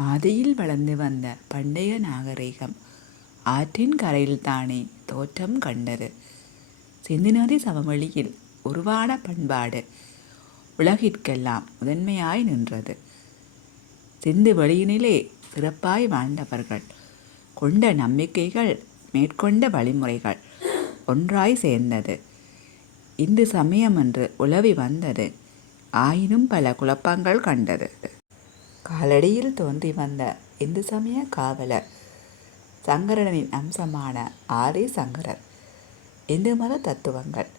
ஆதியில் வளர்ந்து வந்த பண்டைய நாகரிகம் ஆற்றின் கரையில்தானே தோற்றம் கண்டது. சிந்து நதி சமவெளியில் உருவான பண்பாடு உலகிற்கெல்லாம் முதன்மையாய் நின்றது. சிந்து வெளியினிலே சிறப்பாய் வாழ்ந்தவர்கள் கொண்ட நம்பிக்கைகள் மேற்கொண்ட வழிமுறைகள் ஒன்றாய் சேர்ந்தது. இந்து சமயம் என்று உலவி வந்தது. ஆயினும் பல குழப்பங்கள் கண்டது. காலடியில் தோன்றி வந்த இந்து சமய காவலர் சங்கரனின் அம்சமான ஆதி சங்கரர் இந்து மத தத்துவங்கள்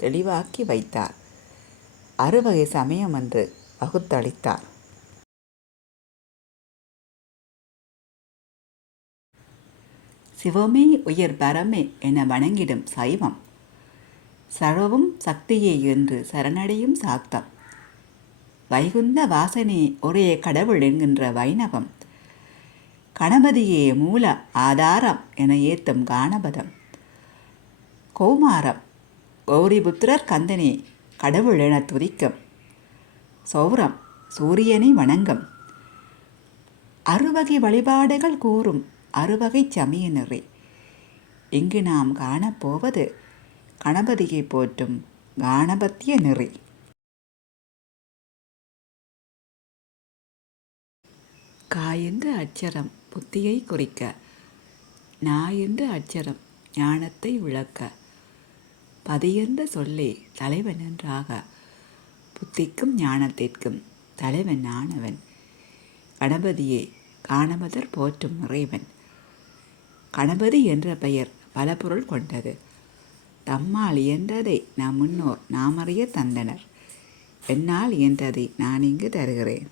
தெளிவாக்கி வைத்தார். 6 வகை சமயம் என்று வகுத்தளித்தார். சிவமே உயர் பரமே என வணங்கிடும் சைவம், சர்வமும் சக்தியே என்று சரணடையும் சாக்தம், வைகுந்த வாசனே ஒரே கடவுள் என்கின்ற வைணவம், கணபதியே மூல ஆதாரம் என ஏத்தும் காணபதம், கௌமாரம் கௌரிபுத்திரர் கந்தனே கடவுள் என துதிக்கும் சௌரம் சூரியனை வணங்கும், 6 வகை வழிபாடுகள் கூறும் 6 வகை சமய நெறி. இங்கு நாம் காணப்போவது கணபதியை போற்றும் காணபத்திய நெறி. கா என்ற அட்சரம் புத்தியை குறிக்க, நா என்ற அட்சரம் ஞானத்தை விளக்க, பதி என்ற சொல்லே தலைவன் என்றாக, புத்திக்கும் ஞானத்திற்கும் தலைவன் ஆனவன் கணபதியே காணபதர் போற்றும் இறைவன். கணபதி என்ற பெயர் பல பொருள் கொண்டது. தம்மால் இயன்றதை நம் முன்னோர் நாமறிய தந்தனர். என்னால் இயன்றதை நான் இங்கு தருகிறேன்.